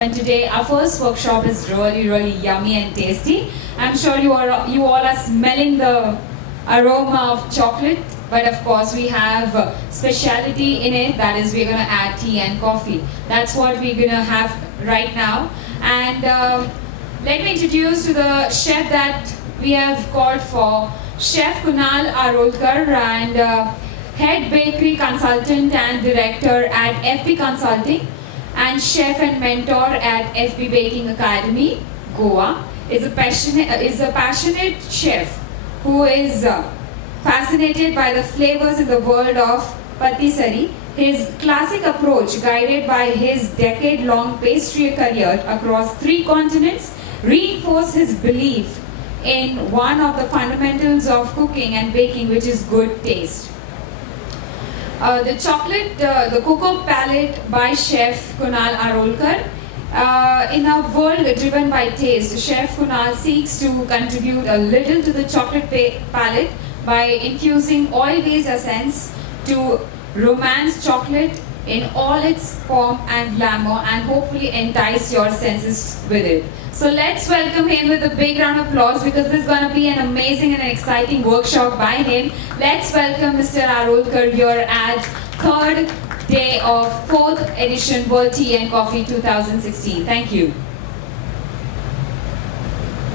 And today our first workshop is really yummy and tasty. I'm sure you all are smelling the aroma of chocolate, but of course we have specialty in it. That is, we're going to add tea and coffee. That's what we're going to have right now. And let me introduce to the chef that we have called for, Chef Kunal Arolkar, and head bakery consultant and director at FB Consulting, and chef and mentor at FB Baking Academy, Goa. Is a passionate chef who is fascinated by the flavors in the world of patisserie. His classic approach, guided by his decade-long pastry career across 3 continents, reinforced his belief in one of the fundamentals of cooking and baking, which is good taste. The cocoa palette by Chef Kunal Arolkar. In a world driven by taste, Chef Kunal seeks to contribute a little to the chocolate palette by infusing oil-based essence to romance chocolate in all its form and glamour, and hopefully entice your senses with it. So let's welcome him with a big round of applause, because this is going to be an amazing and exciting workshop by him. Let's welcome Mr. Arolkar here at 3rd day of 4th edition World Tea and Coffee 2016. Thank you.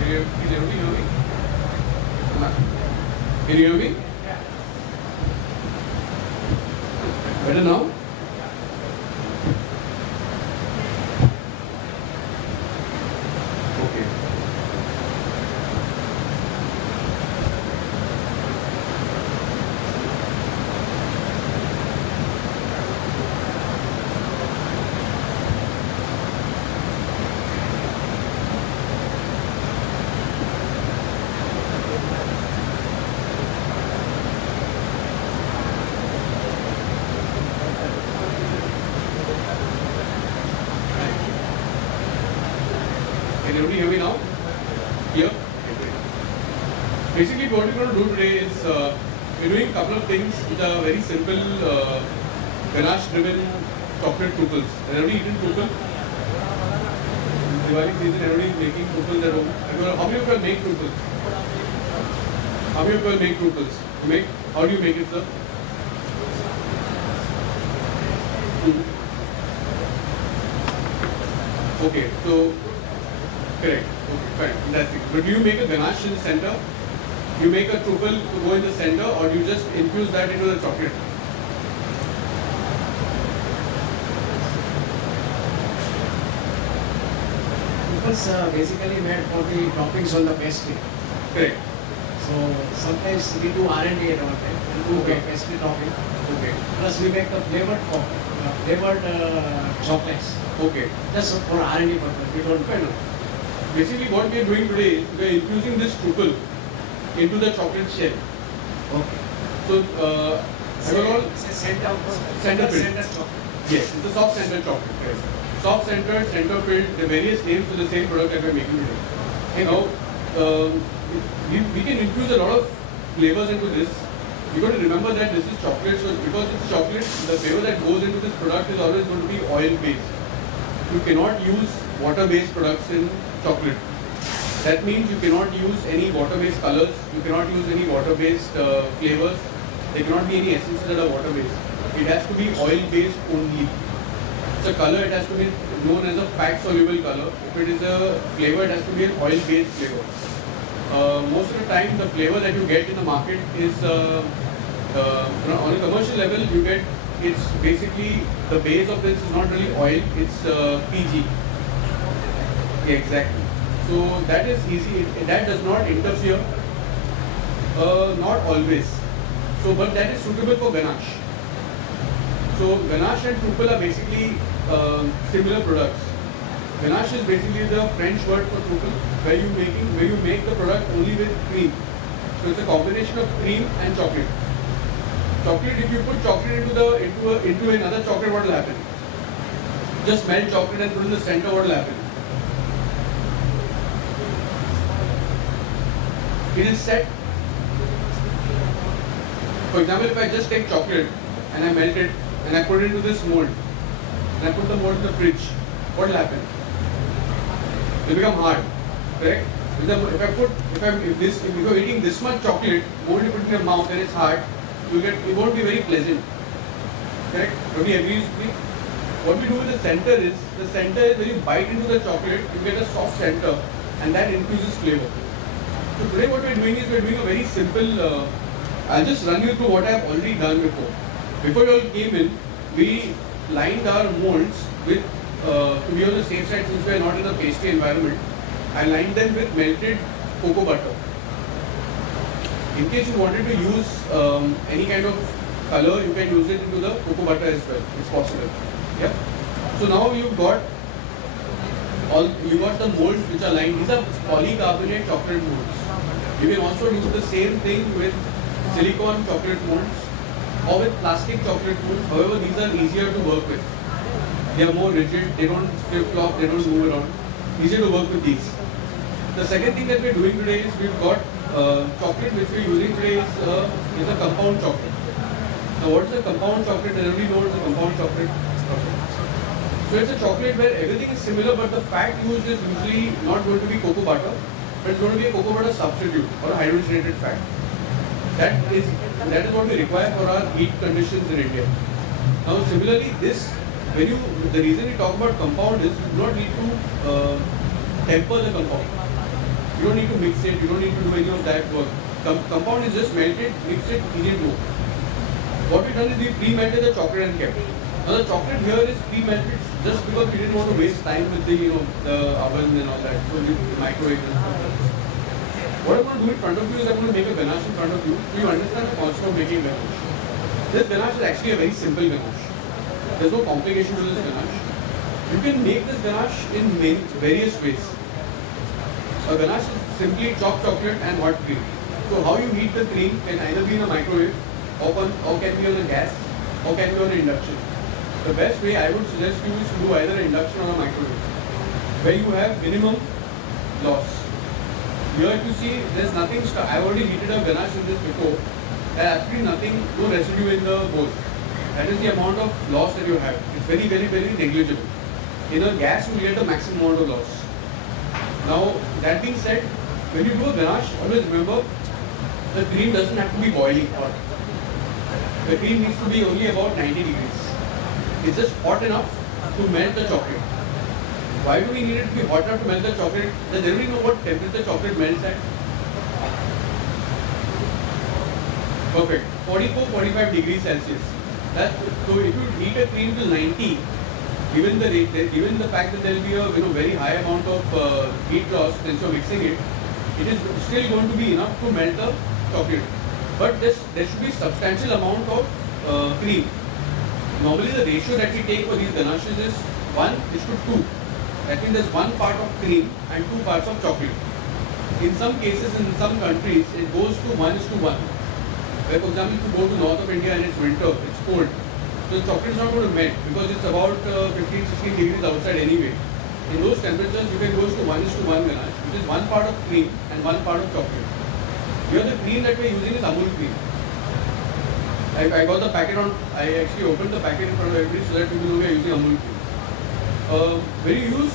Can you hear me? Better now? Okay. Can everybody hear me now? Here? Basically, what we're going to do today is we're doing a couple of things which are very simple ganache-driven chocolate truffles. Has everybody eaten truffle? Diwali season, everybody is making truffles at home. How many of you make truffles? How many of you make truffles? You make? How do you make it, sir? Okay, so correct. Okay, fine. Fantastic. But do you make a ganache in the center? You make a truffle to go in the center, or do you just infuse that into the chocolate? Truffles are basically made for the toppings on the pastry. Correct. So sometimes we do R&D at our time. We do Okay. pastry topping. Okay. Plus we make the flavored chocolates. Okay. Just for R&D purpose. We don't. Fair enough. Basically, what we are doing today is we are infusing this truffle into the chocolate shell. Okay. So, overall, It's a center Center filled. center chocolate. yes, it's a soft center chocolate. Correct. Soft center, center filled, the various names for the same product that we are making today. Thank Now, we can infuse a lot of flavors into this. You got to remember that this is chocolate, so because it's chocolate, the flavor that goes into this product is always going to be oil-based. You cannot use water-based products in chocolate. That means you cannot use any water-based colors, you cannot use any water-based flavors, there cannot be any essences that are water-based. It has to be oil-based only. It's a color, it has to be known as a fat-soluble color. If it is a flavor, it has to be an oil-based flavor. Most of the time, the flavor that you get in the market is, on a commercial level, you get, it's basically, the base of this is not really oil, it's PG. Yeah, exactly. So that is easy, that does not interfere, not always. So, but that is suitable for ganache. So ganache and truffle are basically similar products. Ganache is basically the French word for truffle, where you make the product only with cream. So it's a combination of cream and chocolate. Chocolate, if you put chocolate into another chocolate, what will happen? Just melt chocolate and put in the center, what will happen? It is set. For example, if I just take chocolate and I melt it and I put it into this mold, and I put the mold in the fridge, what will happen? They become hard. Correct? If you're eating this much chocolate, more you put in your mouth and it's hard, it won't be very pleasant. Correct? Nobody agrees with me? What we do with the center is when you bite into the chocolate, you get a soft center and that infuses flavor. So today what we're doing is we're doing a very simple, I'll just run you through what I've already done before. Before you all came in, we lined our molds with, to be on the safe side since we're not in a pastry environment, I lined them with melted cocoa butter. In case you wanted to use any kind of color, you can use it into the cocoa butter as well. It's possible. Yeah. So now you've got the molds which are lined. These are polycarbonate chocolate molds. You can also do the same thing with silicone chocolate molds or with plastic chocolate molds. However, these are easier to work with. They are more rigid. They don't flip-flop. They don't move around. Easier to work with these. The second thing that we're doing today is we've got chocolate which we're using today is a compound chocolate. Now, what is a compound chocolate? Everybody knows a compound chocolate. So it's a chocolate where everything is similar, but the fat used is usually not going to be cocoa butter, but it's going to be a cocoa butter substitute or a hydrogenated fat. That is what we require for our heat conditions in India. Now, similarly, the reason we talk about compound is you do not need to temper the compound. You don't need to mix it. You don't need to do any of that work. Compound is just melted, mix it, easy to do. What we've done is we pre-melted the chocolate and kept. Now the chocolate here is pre-melted just because we didn't want to waste time with the oven and all that. So we microwave and stuff. What I'm going to do in front of you is I'm going to make a ganache in front of you so you understand the concept of making ganache. This ganache is actually a very simple ganache. There's no complication to this ganache. You can make this ganache in various ways. A ganache is simply chopped chocolate and hot cream. So how you heat the cream can either be in a microwave or can be on a gas or can be on an induction. The best way I would suggest you is to do either an induction or a microwave where you have minimum loss. Here if you see there's nothing, I've already heated a ganache in this before. There's absolutely nothing, no residue in the bowl. That is the amount of loss that you have. It's very, very, very negligible. In a gas you get the maximum amount of loss. Now that being said, when you do a ganache, always remember the cream doesn't have to be boiling hot. The cream needs to be only about 90 degrees. It's just hot enough to melt the chocolate. Why do we need it to be hot enough to melt the chocolate? Does everybody know what temperature chocolate melts at? Perfect. 44-45 degrees Celsius. So if you heat a cream till 90, given the fact that there will be a very high amount of heat loss since you're mixing it, it is still going to be enough to melt the chocolate. But there should be substantial amount of cream. Normally the ratio that we take for these ganaches is 1:2. That means there's 1 part of cream and 2 parts of chocolate. In some cases, in some countries, it goes to 1:1. Where for example, if you go to north of India and it's winter, it's cold, so the chocolate is not going to melt because it's about 15-16 degrees outside anyway. In those temperatures, you can go to 1:1 ganache, which is 1 part of cream and 1 part of chocolate. Here the cream that we're using is Amul cream. I got the packet I actually opened the packet in front of everybody so that people know we are using Amul cream. When you use,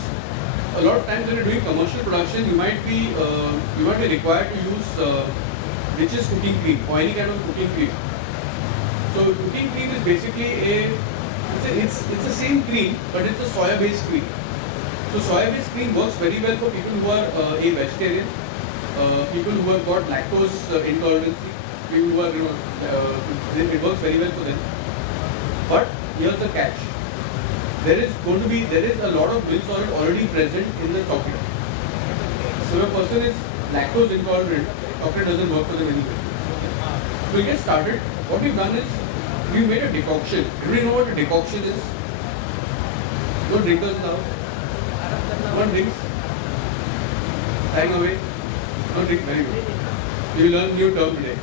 a lot of times when you're doing commercial production, you might be required to use richest cooking cream or any kind of cooking cream. So cooking cream is basically it's the same cream, but it's a soya-based cream. So soya-based cream works very well for people who are a vegetarian, people who have got lactose intolerance, people who are it works very well for them. But here's the catch: there is a lot of milk solid already present in the chocolate. So if a person is lactose intolerant, chocolate doesn't work for them anyway. So we get started. What we've done is we made a decoction. Everybody know what a decoction is? No drinkers in the house? No drinks? Lying away? No drink? Very good. You will learn a new term today.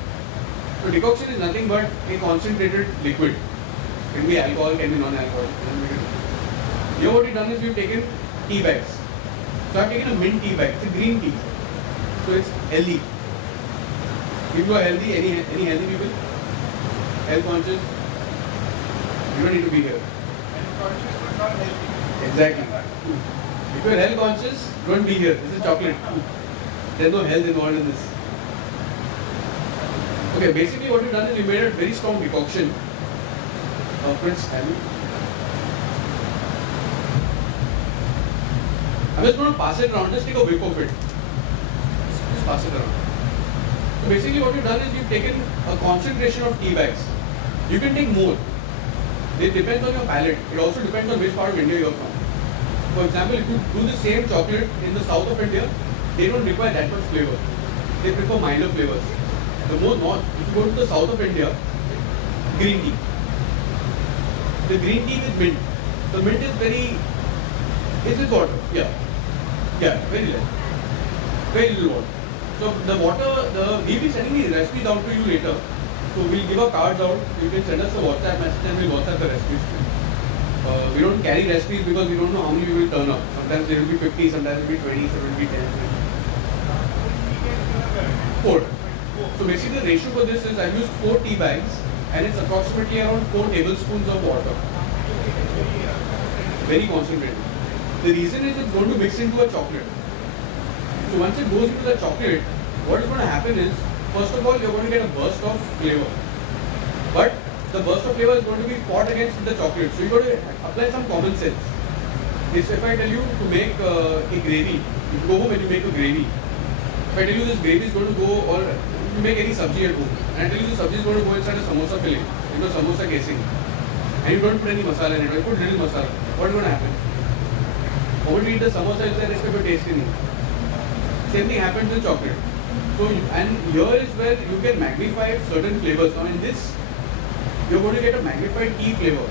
So decoction is nothing but a concentrated liquid. It can be alcohol, can be non-alcohol. Here what we've done is we've taken tea bags. So I've taken a mint tea bag. It's a green tea. So it's healthy. If you are healthy, any healthy people? Health conscious? You don't need to be here. Exactly. If you're health conscious, don't be here. This is chocolate. There's no health involved in this. Okay, basically what we've done is we made a very strong decoction. Prince, have you? I'm just going to pass it around. Just take a whiff of it. Just pass it around. So basically what we've done is we've taken a concentration of tea bags. You can take more. It depends on your palate. It also depends on which part of India you're from. For example, if you do the same chocolate in the south of India, they don't require that much flavor. They prefer milder flavors. The more north, if you go to the south of India, green tea. The green tea with mint. The mint is very, it's with water, yeah. Yeah, very less. Very little water. So the water, we'll be sending the recipes out to you later. So we'll give our cards out. You can send us a WhatsApp message and we'll WhatsApp the recipes. We don't carry recipes because we don't know how many people will turn up. Sometimes there will be 50, sometimes there will be 20, sometimes there will be 10. 4. So basically the ratio for this is I've used 4 tea bags and it's approximately around 4 tablespoons of water. Very concentrated. The reason is it's going to mix into a chocolate. So once it goes into the chocolate, what is going to happen is, first of all, you're going to get a burst of flavor. But the burst of flavor is going to be fought against the chocolate. So you've got to apply some common sense. If I tell you to make a gravy, if you go home and you make a gravy, if I tell you this gravy is going to go, or you make any sabji at home, and I tell you the sabji is going to go inside a samosa filling, into a samosa casing, and you don't put any masala in it, or you put little masala, what is going to happen? The moment you eat the samosa, it's there, it's tasty. Same thing happens with chocolate. So, and here is where you can magnify certain flavors. Now in this, you're going to get a magnified tea flavor.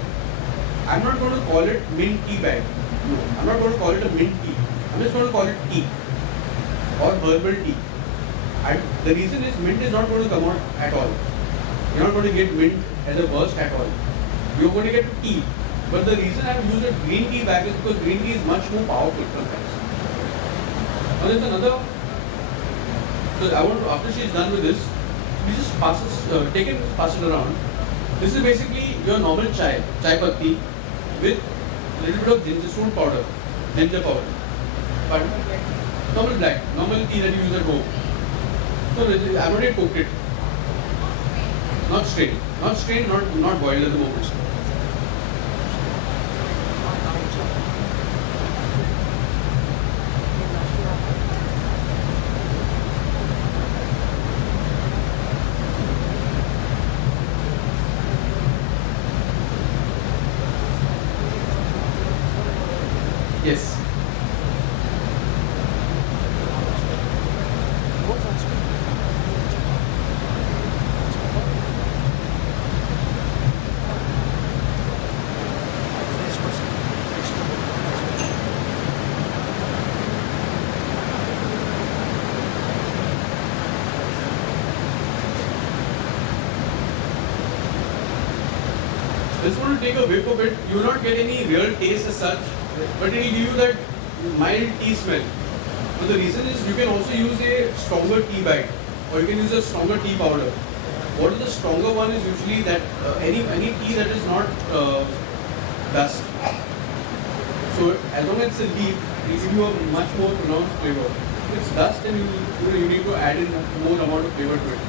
I'm not going to call it mint tea bag. No, I'm not going to call it a mint tea. I'm just going to call it tea or herbal tea. And the reason is mint is not going to come out at all. You're not going to get mint as a burst at all. You're going to get tea. But the reason I've used a green tea bag is because green tea is much more powerful sometimes. Now there's another. So I want to, after she's done with this, we just pass it around. This is basically your normal chai patti with a little bit of ginger powder. Pardon? Normal black, normal tea that you use at home. No, I've already cooked it. Not strained, not boiled at the moment. Yes. This one will take a whiff of it. You will not get any real taste as such, but it will give you that mild tea smell. But the reason is you can also use a stronger tea bag, or you can use a stronger tea powder. What is the stronger one is usually that any tea that is not dust. So as long as it's a leaf, it will give you a much more pronounced flavor. If it's dust, then you need to add in more amount of flavor to it.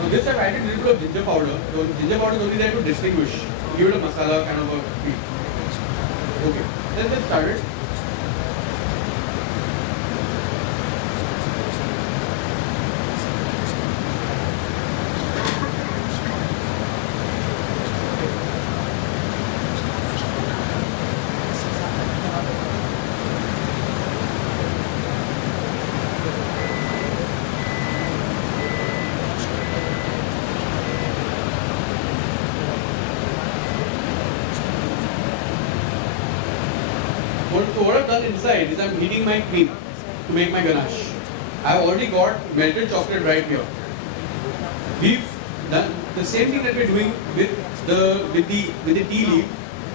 Now this I've added a little bit of ginger powder. So ginger powder is only there to distinguish. Give it a masala kind of a feel. Okay, let's get started. So what I've done inside is I'm heating my cream to make my ganache. I've already got melted chocolate right here. We've done the same thing that we're doing with the tea leaf.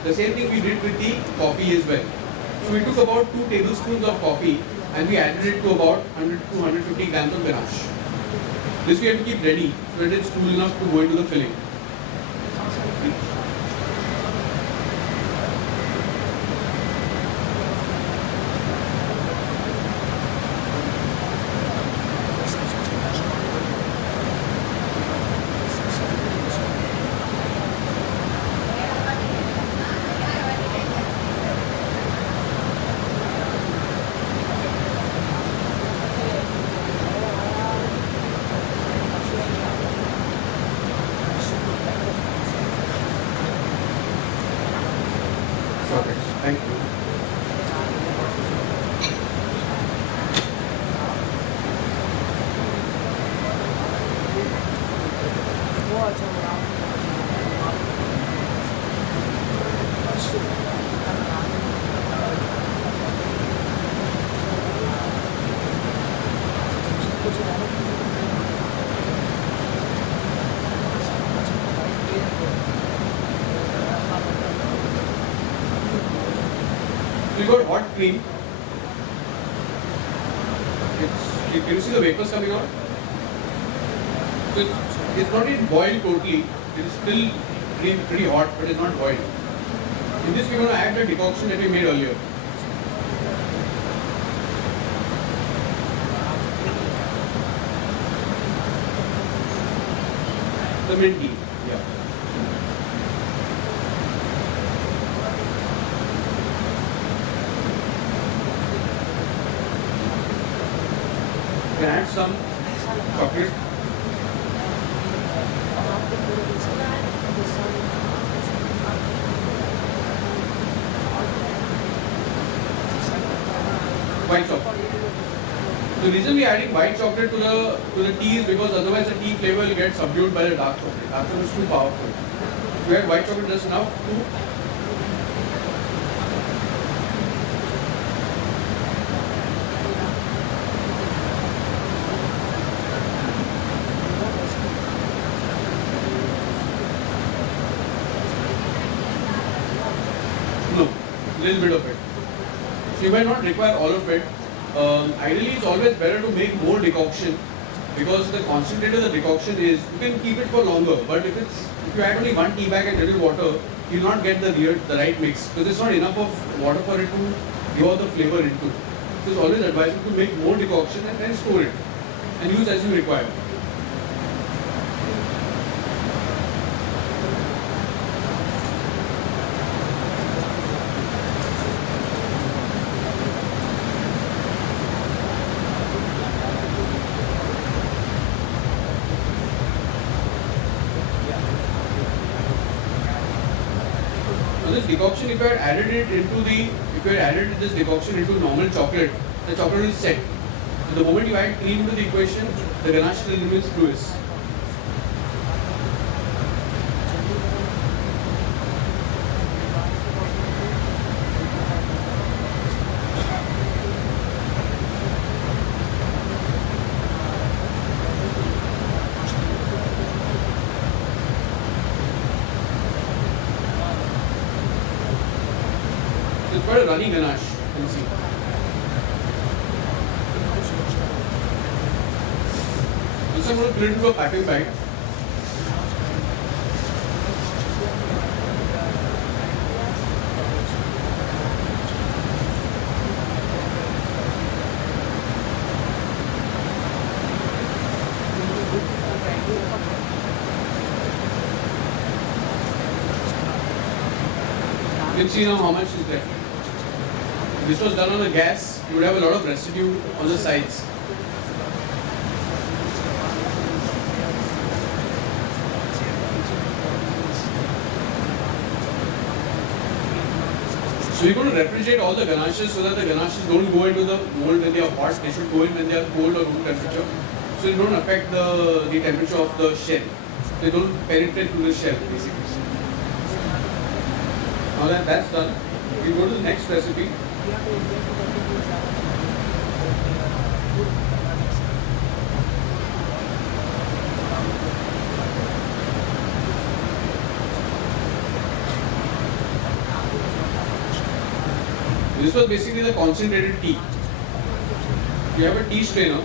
The same thing we did with the coffee as well. So we took about 2 tablespoons of coffee and we added it to about 100 to 150 grams of ganache. This we have to keep ready so that it's cool enough to go into the filling. we got hot cream. Can you see the vapors coming out? So it's not yet boiled totally. It is still pretty hot, but it's not boiled. In this, we're going to add the decoction that we made earlier. The mint tea. Yeah. You can add some chocolate. White chocolate. The reason we are adding white chocolate to the tea is because otherwise the tea flavor will get subdued by the dark chocolate. Dark chocolate is too powerful. If you add white chocolate just enough to no, little bit of it. So you might not require all of it. Ideally, it's always better to make more decoction because the concentrate of the decoction is you can keep it for longer. But if you add only one tea bag and little water, you'll not get the right mix because there's not enough of water for it to give all the flavor into. So it's always advisable to make more decoction and then store it and use as you require. This decoction, if you had added this decoction into normal chocolate, the chocolate will set. So the moment you add cream into the equation, the ganache still remains fluid. It's quite a runny ganache, you can see. This I'm going to put it into a packing bag. You can see now how much is left. If this was done on the gas, you would have a lot of residue on the sides. So you're going to refrigerate all the ganaches so that the ganaches don't go into the mold when they are hot. They should go in when they are cold or room temperature. So they don't affect the temperature of the shell. They don't penetrate through the shell basically. Now that that's done, we go to the next recipe. This was basically the concentrated tea. You have a tea strainer.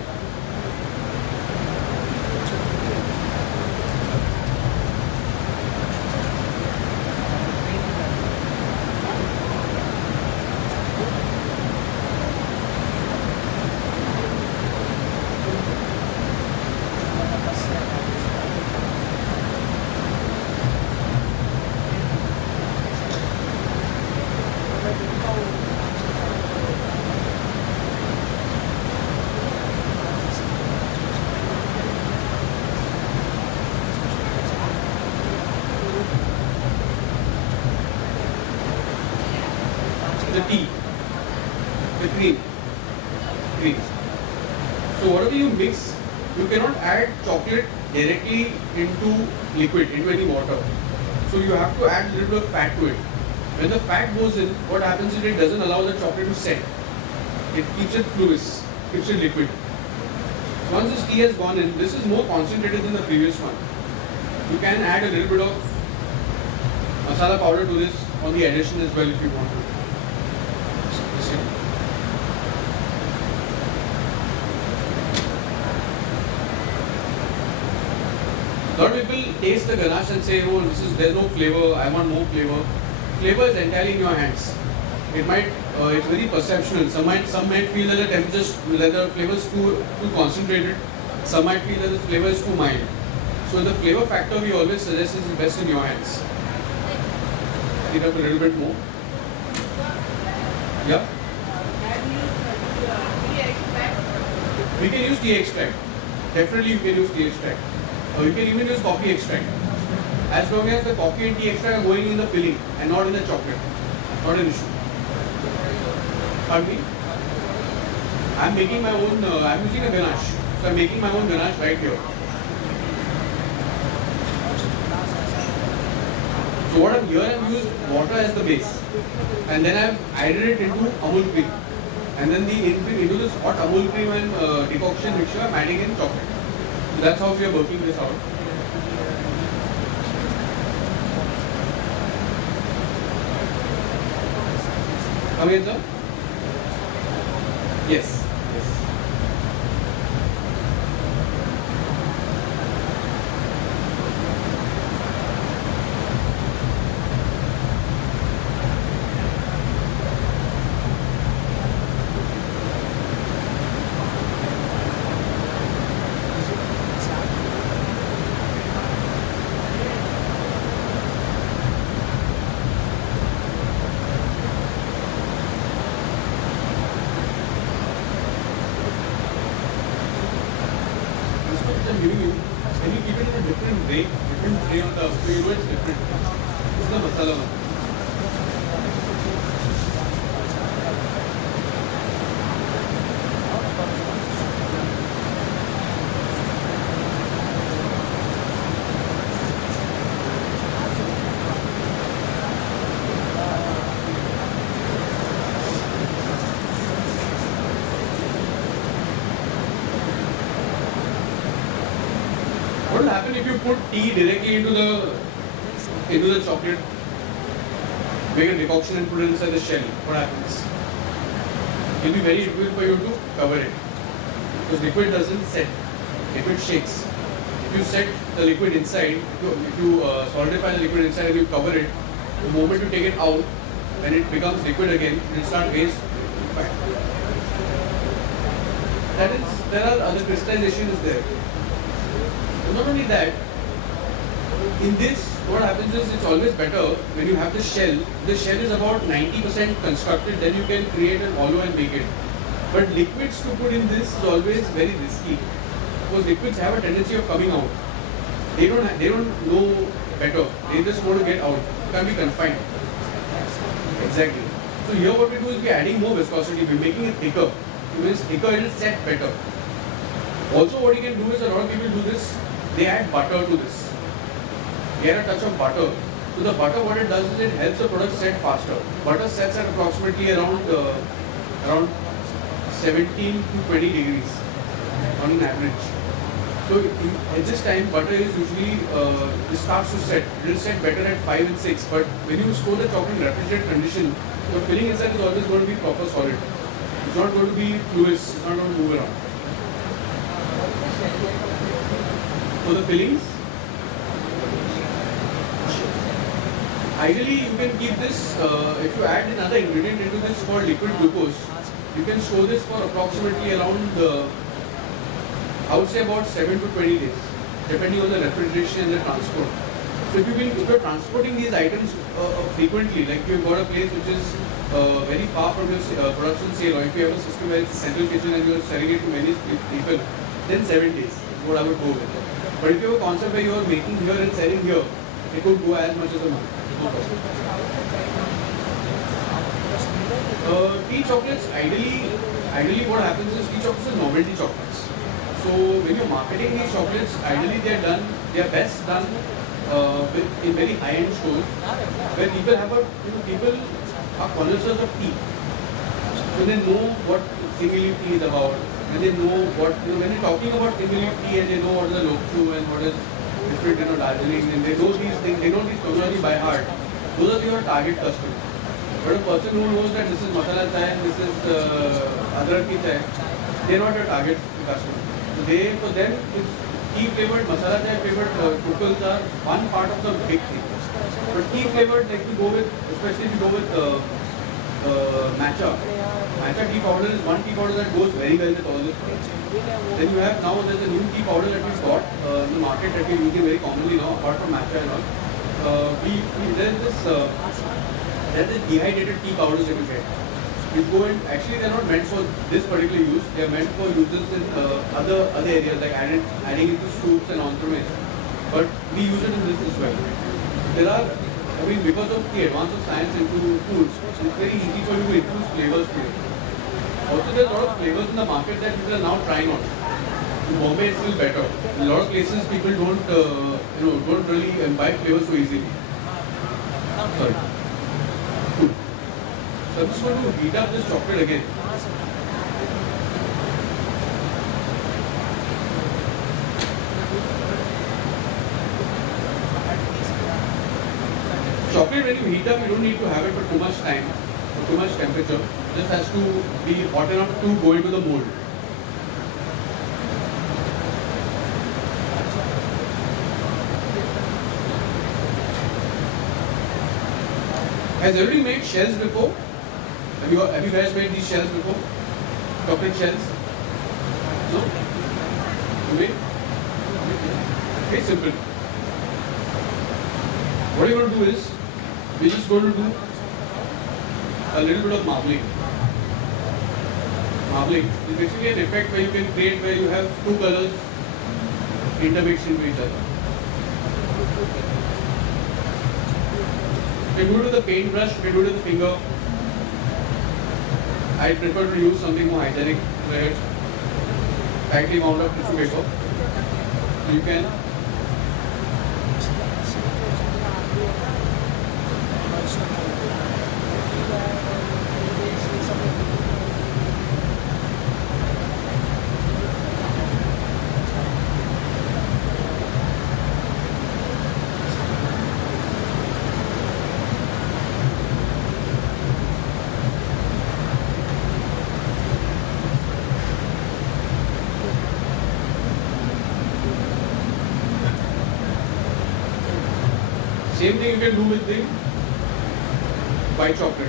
The tea, the cream. So whatever you mix, you cannot add chocolate directly into liquid, into any water. So you have to add a little bit of fat to it. When the fat goes in, what happens is it doesn't allow the chocolate to set. It keeps it fluid, keeps it liquid. So once this tea has gone in, this is more concentrated than the previous one. You can add a little bit of masala powder to this on the addition as well if you want to. taste the ganache and say, oh, there's no flavor, I want more flavor. Flavor is entirely in your hands. It might, it's very perceptual. Some might feel that the flavor is too concentrated. Some might feel that the flavor is too mild. So the flavor factor we always suggest is best in your hands. Heat up a little bit more. Yeah. We can use tea extract. Definitely you can use tea extract. Or you can even use coffee extract. As long as the coffee and tea extract are going in the filling and not in the chocolate. Not an issue. Pardon me? I'm making my own, I'm using a ganache. So I'm making my own ganache right here. So what I'm used water as the base. And then I've added it into Amul cream. And then into this hot Amul cream and decoction mixture, I'm adding in chocolate. So that's how we are working this out. Come again, sir? Yes. I'm giving you, can you keep it in a different tray on the, so you know it's different. This is the masala one. What will happen if you put tea directly into the chocolate, make a decoction and put it inside the shell? What happens? It will be very difficult for you to cover it because liquid doesn't set, liquid shakes. If you set the liquid inside, if you solidify the liquid inside and you cover it, the moment you take it out, when it becomes liquid again, it will start raise. There are other crystallizations there. Not only that, in this, what happens is it's always better when you have the shell. The shell is about 90% constructed, then you can create an hollow and make it. But liquids to put in this is always very risky because liquids have a tendency of coming out. They don't know better. They just want to get out. It can be confined. Exactly. So here what we do is we're adding more viscosity. We're making it thicker. When it's thicker, it will set better. Also, what you can do is a lot of people do this. They add butter to this. They add a touch of butter. So the butter, what it does is it helps the product set faster. Butter sets at approximately around 17 to 20 degrees on an average. So at this time, butter is usually it starts to set. It will set better at 5 and 6. But when you store the chocolate in refrigerated condition, the filling inside is always going to be proper solid. It's not going to be fluid. It's not going to move around. So the fillings, ideally you can keep this, if you add another ingredient into this called liquid glucose, you can store this for approximately around, I would say about 7 to 20 days, depending on the refrigeration and the transport. So if you're transporting these items frequently, like you've got a place which is very far from your production sale, or if you have a system where it's a central kitchen and you're selling it to many people, then 7 days is what I would go with. But if you have a concept where you are making here and selling here, it could go as much as a month. Tea chocolates, ideally what happens is tea chocolates are novelty chocolates. So when you're marketing these chocolates, ideally they are best done in very high-end stores where people are connoisseurs of tea. So they know what single leaf tea is about. And they know what, when they're talking about single leaf tea and they know what is a lokchu and what is different, Darjeeling, and they know these things, they know these terminology by heart. Those are your target customers. But a person who knows that this is masala chai and this is adrak ki chai, they're not your target customer. So for them, tea flavored, masala chai flavored truffles are one part of the big thing. But tea flavored, like we go with, especially if you go with matcha. Matcha tea powder is one tea powder that goes very well with all this products. Then you have now there's a new tea powder that we've got in the market that we're using very commonly now, apart from matcha and all. There's this dehydrated tea powders that you get. You go in, actually they're not meant for this particular use, they're meant for uses in other areas like adding into soups and entremets. But we use it in this as well. There are, I mean, because of the advance of science into foods, it's very easy for you to infuse flavors to it. Also, there's a lot of flavors in the market that people are now trying on. In Bombay, it's still better. In a lot of places, people don't really imbibe flavors so easily. Sorry. Good. So I'm just going to heat up this chocolate again. Chocolate, when you heat up, you don't need to have it for too much time, or too much temperature. It just has to be hot enough to go into the mold. Has everybody made shells before? Have you guys made these shells before? Chocolate shells? No? You made? Very simple. What you're going to do is, we're just going to do a little bit of marbling. Marbling is basically an effect where you can create where you have two colors intermixed into each other. You can do it with a paintbrush, you can do it with a finger. I prefer to use something more hygienic where it's tightly wound up tissue paper. You can same thing you can do with the white chocolate.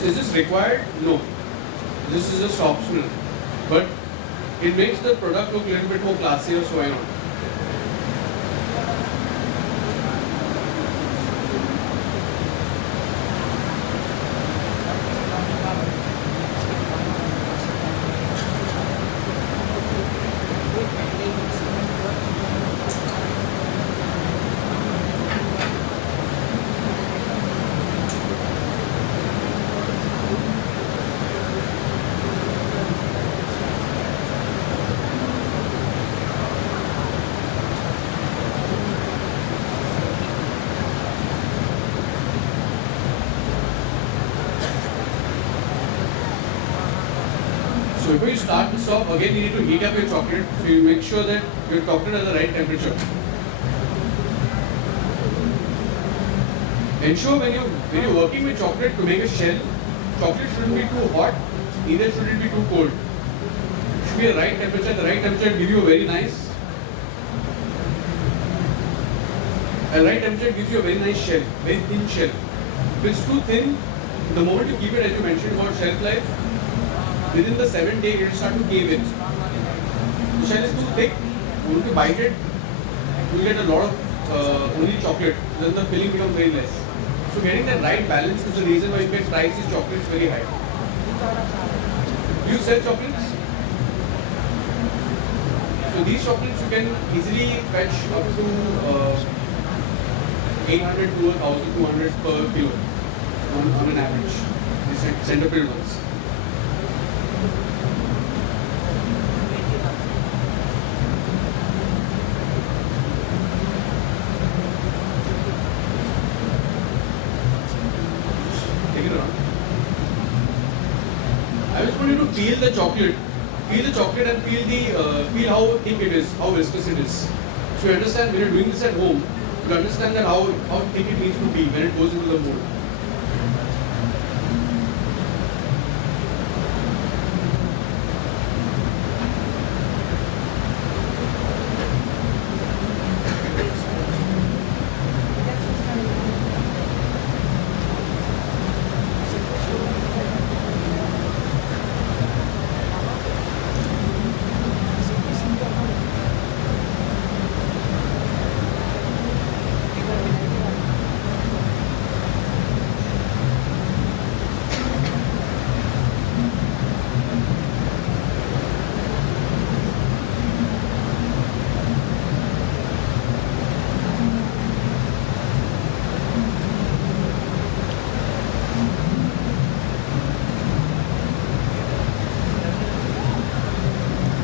Is this required? No. This is just optional. But it makes the product look a little bit more classier, so why not? So before you start this off, again you need to heat up your chocolate. So you make sure that your chocolate has the right temperature. Ensure when you're working with chocolate to make a shell, chocolate shouldn't be too hot, neither should it be too cold. It should be the right temperature. The right temperature will give you a very nice. A right temperature gives you a very nice shell, very thin shell. If it's too thin, the moment you keep it, as you mentioned about shelf life, within the 7th day it will start to cave in. The shell is too thick. When you bite it, you get a lot of only chocolate. Then the filling becomes very less. So getting that right balance is the reason why you can price these chocolates very high. Do you sell chocolates? So these chocolates you can easily fetch up to 800 to 1,200 per kilo on an average. These center filled ones. Take it around. I just want you to feel the chocolate. Feel the chocolate and feel how thick it is, how viscous it is. So you understand when you're doing this at home, you understand that how thick it needs to be when it goes into the mold.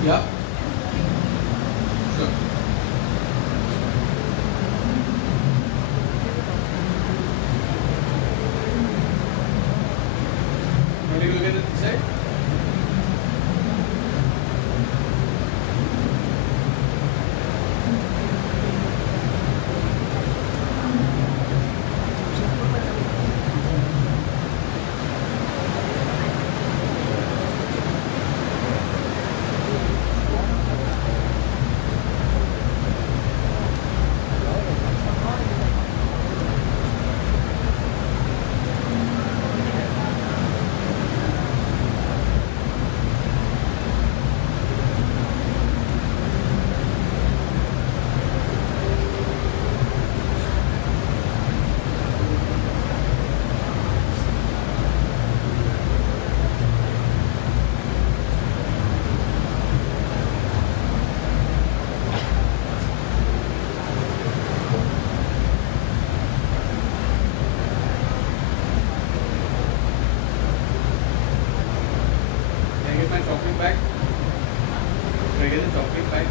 Yeah. Sure. Want to look at it inside? Can I get my chocolate back? Can I get the chocolate back?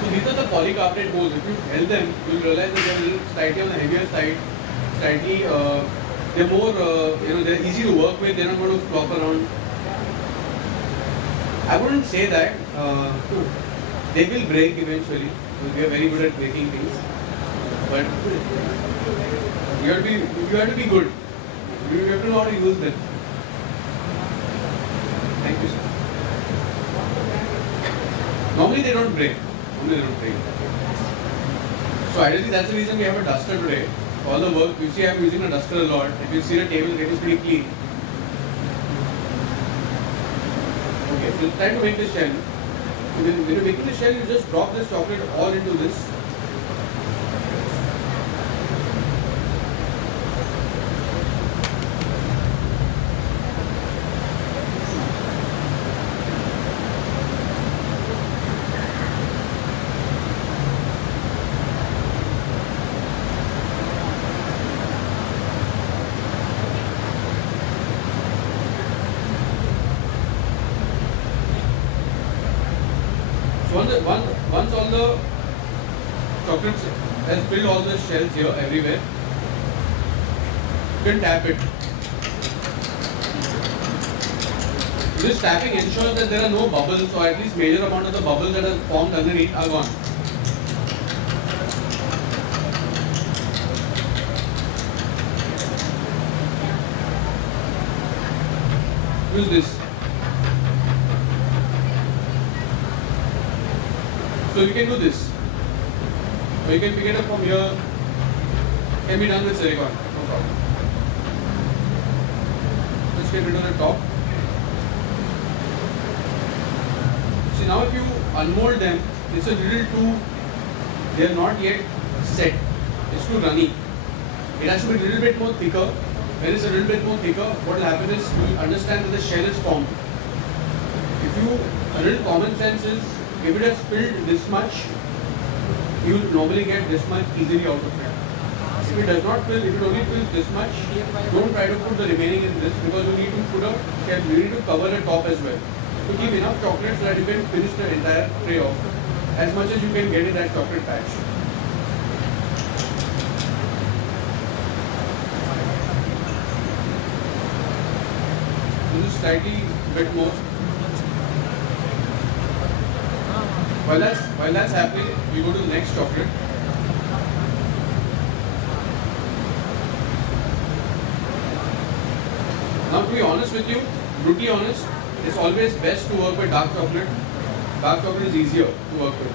So these are the polycarbonate molds. If you held them, you will realize that they are a little slightly on the heavier side. Slightly, they're more, they're easy to work with. They're not going to flop around. I wouldn't say that. They will break eventually. We are very good at breaking things, but you have to be good. You have to know how to use them. Thank you, sir. Normally they don't break. So ideally that's the reason we have a duster today. All the work, you see I'm using a duster a lot. If you see the table, it is pretty clean. Okay, so try to make the shell. When you're making the shell, you just drop this chocolate all into this. So once all the chocolates has filled all the shells here everywhere, you can tap it. This tapping ensures that there are no bubbles, or at least major amount of the bubbles that are formed underneath are gone. Use this. So you can do this. Or you can pick it up from here. Can be done with silicone, no problem. Just get rid of the top. See, now if you unmold them, it's a little too, they are not yet set. It's too runny. It has to be a little bit more thicker. When it's a little bit more thicker, what will happen is you will understand that the shell is formed. If you, a little common sense is, if it has spilled this much, you will normally get this much easily out of it. If it does not fill, if it only fills this much, don't try to put the remaining in this because you need to put a, you need to cover the top as well. To keep enough chocolate so that you can finish the entire tray off as much as you can get in that chocolate patch. This is slightly bit more. While that's happening, we go to the next chocolate. Now, to be honest with you, brutally honest, it's always best to work with dark chocolate. Dark chocolate is easier to work with.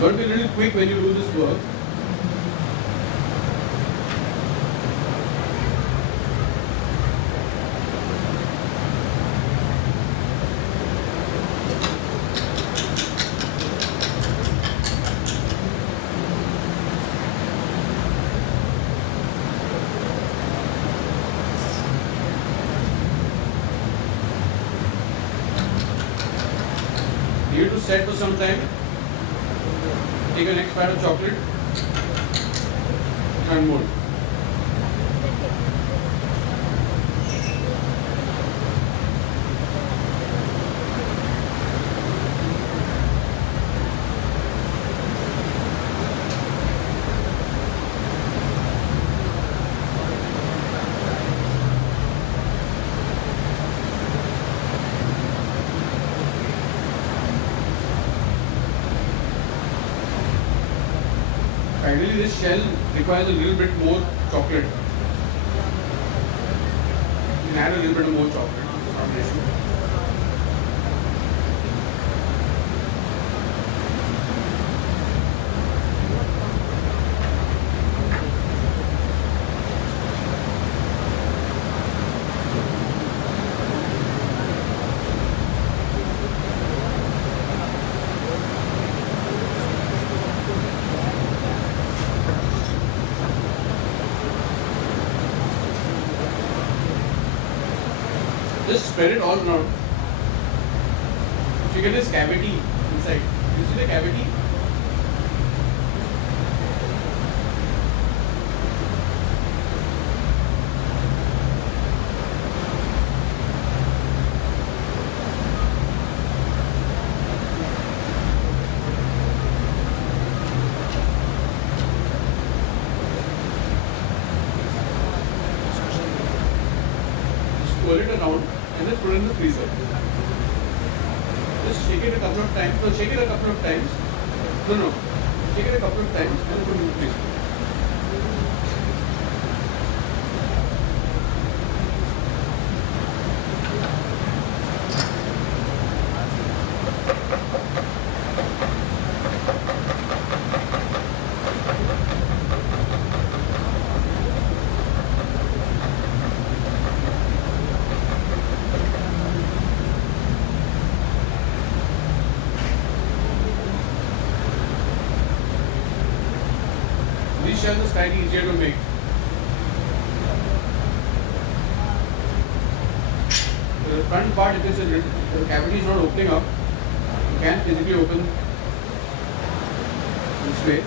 Got to be a little quick when you do this work. You have to set for some time. Take a next part of chocolate and mold. Ideally, this shell requires a little bit more chocolate. You can add a little bit more chocolate. It's not an issue. Just spread it all around. So you get this cavity inside. You see the cavity? Just pull it around. And then put it in the freezer. Just shake it a couple of times. No, shake it a couple of times. No. Shake it a couple of times and then put it in the freezer. These shells are slightly easier to make. The front part, if the cavity is not opening up, you can physically open this way.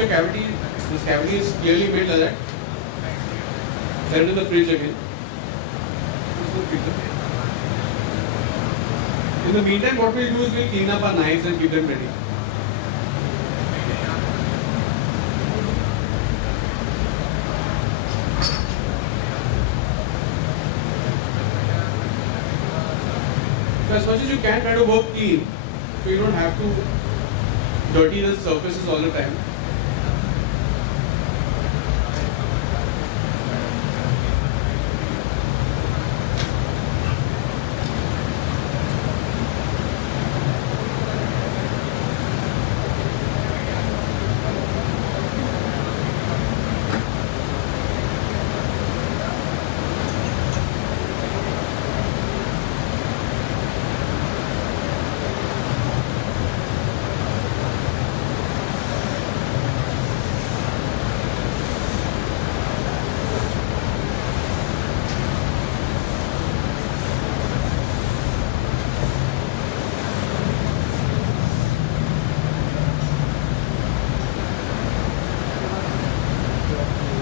your cavity, this cavity is clearly made like that. Set it in the fridge again. In the meantime, what we'll do is we'll clean up our knives and keep them ready. So as much as you can, try to work clean, so you don't have to dirty the surfaces all the time.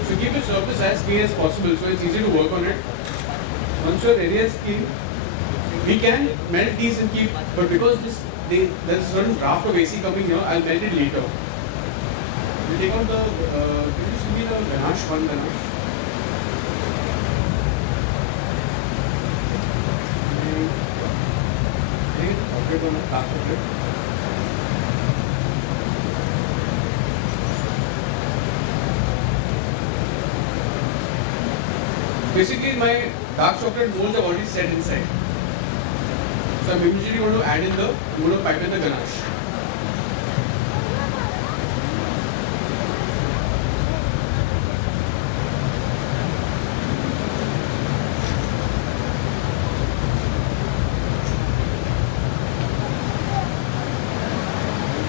So keep the surface as clean as possible, so it's easy to work on it. Once your area is clean, we can melt these and keep, but because there's a certain draft of AC coming here, I'll melt it later. We'll take out the, can you see me the ganache, one ganache? Take it, operate on a fast operate. Basically, my dark chocolate molds are already set inside. So I'm immediately going to add in the, I'm going to pipe in the ganache.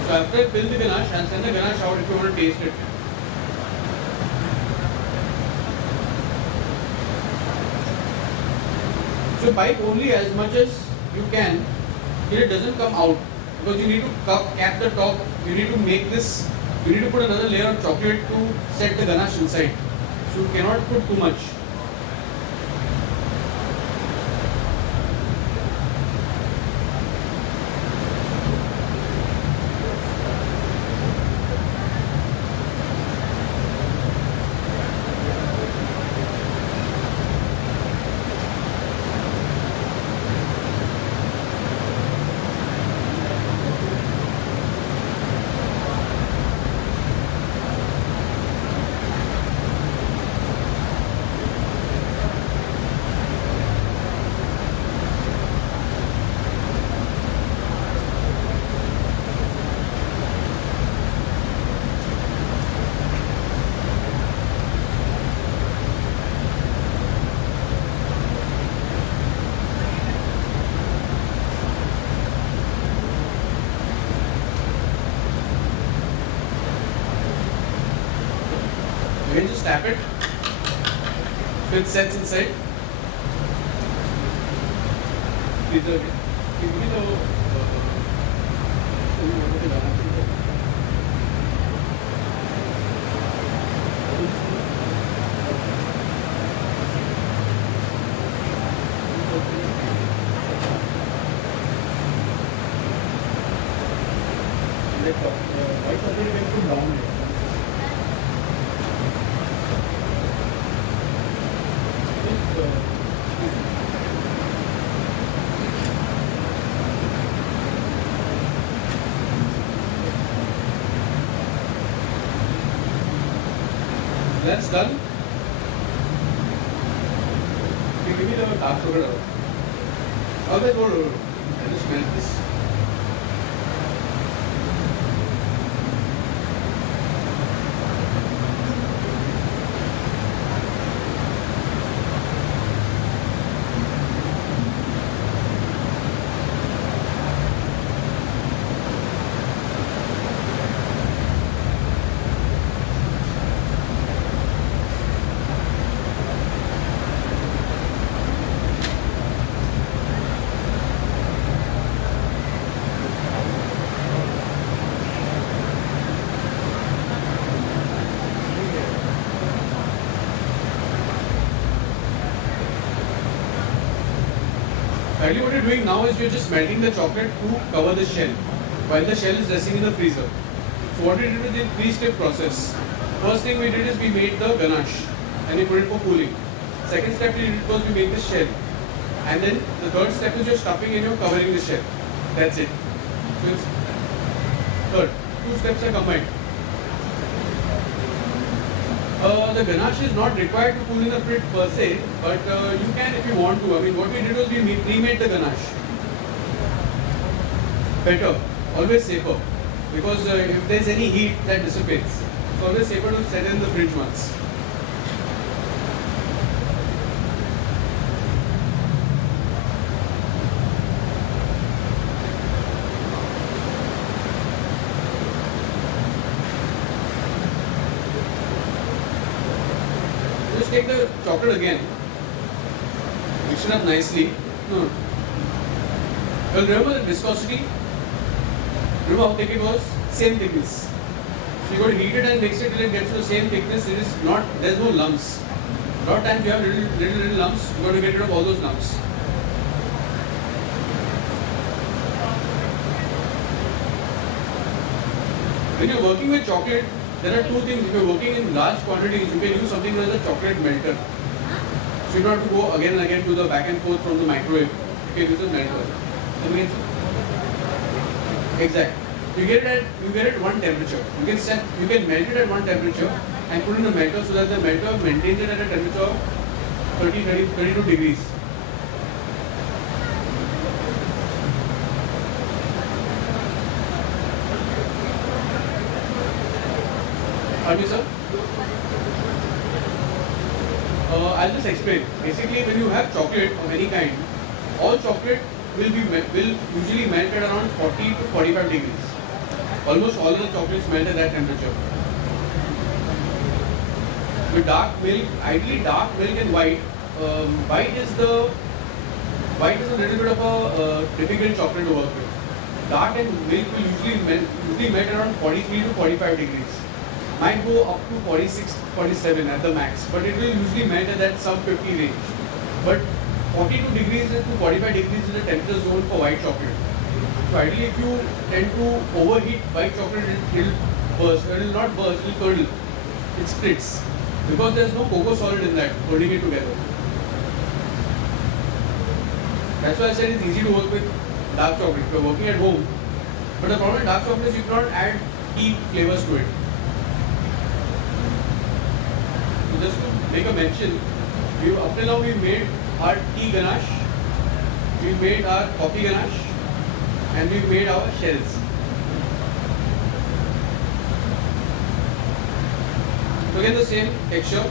So after I fill the ganache, I'll send the ganache out if you want to taste it. So pipe only as much as you can till it doesn't come out, because you need to cap the top, you need to make this, you need to put another layer of chocolate to set the ganache inside. So you cannot put too much. Again, just tap it. So it sets inside. Give me the white chocolate went to brown. That's done. Okay, give me the dark chocolate. Okay, hold on. I just melt this. Actually what you're doing now is you're just melting the chocolate to cover the shell while the shell is resting in the freezer. So what we did is a three-step process. First thing we did is we made the ganache and we put it for cooling. Second step we did was we made the shell. And then the third step is you're stuffing and you're covering the shell. That's it. So it's third. Two steps are combined. The ganache is not required to cool in the fridge per se, but you can if you want to. I mean, what we did was we remade the ganache. Better, always safer, because if there's any heat, that dissipates. It's always safer to set it in the fridge once. Just take the chocolate again, mix it up nicely. Well, remember the viscosity? Remember how thick it was? Same thickness. So you got to heat it and mix it till it gets to the same thickness. It is not, there's no lumps. A lot of times you have little lumps. You got to get rid of all those lumps. When you're working with chocolate, there are two things. If you're working in large quantities, you can use something known as a chocolate melter. So you don't have to go again and again to the back and forth from the microwave. You can use a melter. Exactly. You get it at one temperature. You can melt it at one temperature and put in a melter so that the melter maintains it at a temperature of 32 degrees. Pardon me, sir? I'll just explain. Basically, when you have chocolate of any kind, all chocolate will usually melt at around 40 to 45 degrees. Almost all of the chocolates melt at that temperature. With dark milk, ideally dark milk and white. White is a little bit of a difficult chocolate to work with. Dark and milk will usually melt around 43 to 45 degrees. Might go up to 46, 47 at the max, but it will usually melt at that sub 50 range. But 42 degrees to 45 degrees is the temperature zone for white chocolate. So ideally, if you tend to overheat white chocolate, it will burst. It will not burst, it will curdle. It splits. Because there is no cocoa solid in that, holding it together. That's why I said it's easy to work with dark chocolate if you are working at home. But the problem with dark chocolate is you cannot add tea flavors to it. So just to make a mention, up till now we made our tea ganache, we made our coffee ganache, and we made our shells. So again the same texture.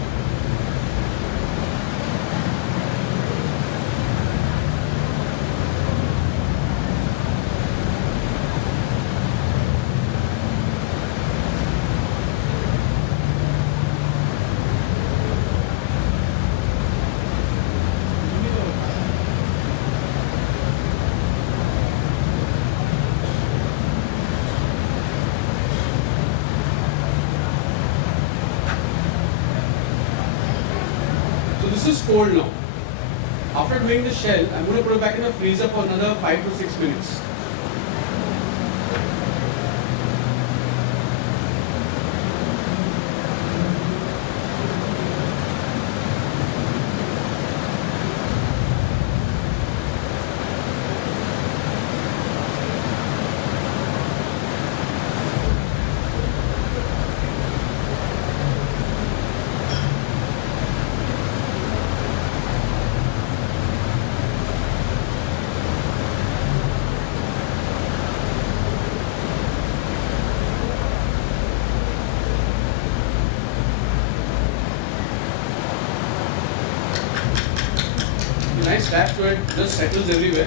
This is cold now. After doing the shell, I'm going to put it back in the freezer for another 5 to 6 minutes. Nice tap so it just settles everywhere.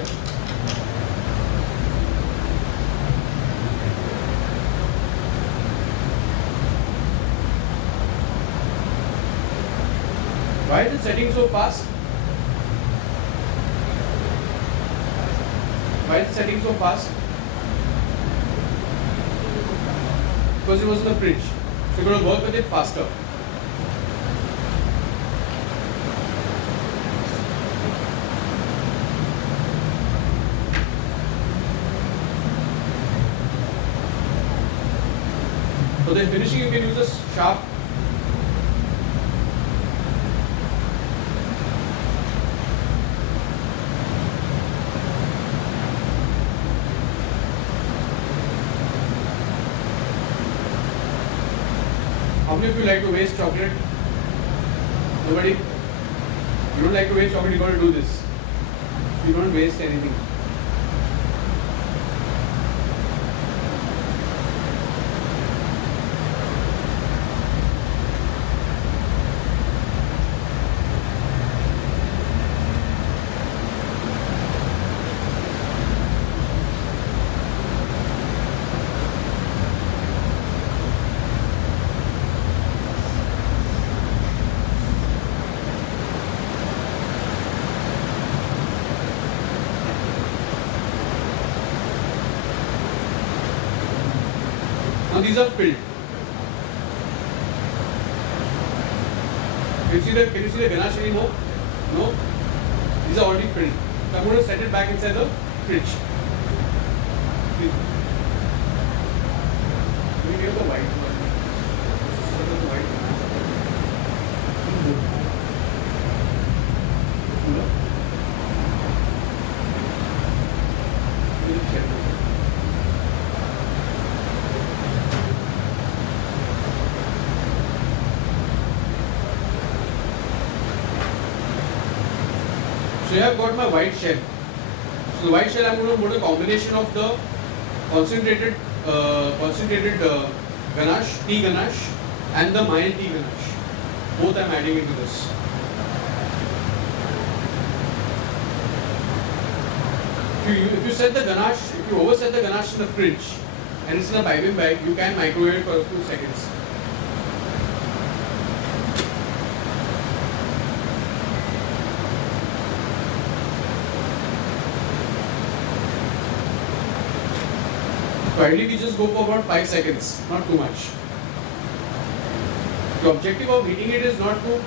Why is it setting so fast? Why is it setting so fast? Because it was in the fridge. So you're going to work with it faster. For the finishing, you can use a sharp. How many of you like to waste chocolate? Nobody? You don't like to waste chocolate, you got to do this. You don't waste anything. Now these are filled. Can you see the ganache anymore? No? These are already filled. So I'm going to set it back inside the fridge. Please. Let me give the white one. Set up the white one. So here I've got my white shell. So the white shell I'm going to put a combination of the concentrated ganache, tea ganache and the mild tea ganache. Both I'm adding into this. If you set the ganache, if you overset the ganache in the fridge and it's in a piping bag, you can microwave it for a few seconds. So ideally we just go for about 5 seconds, not too much. The objective of heating it is not to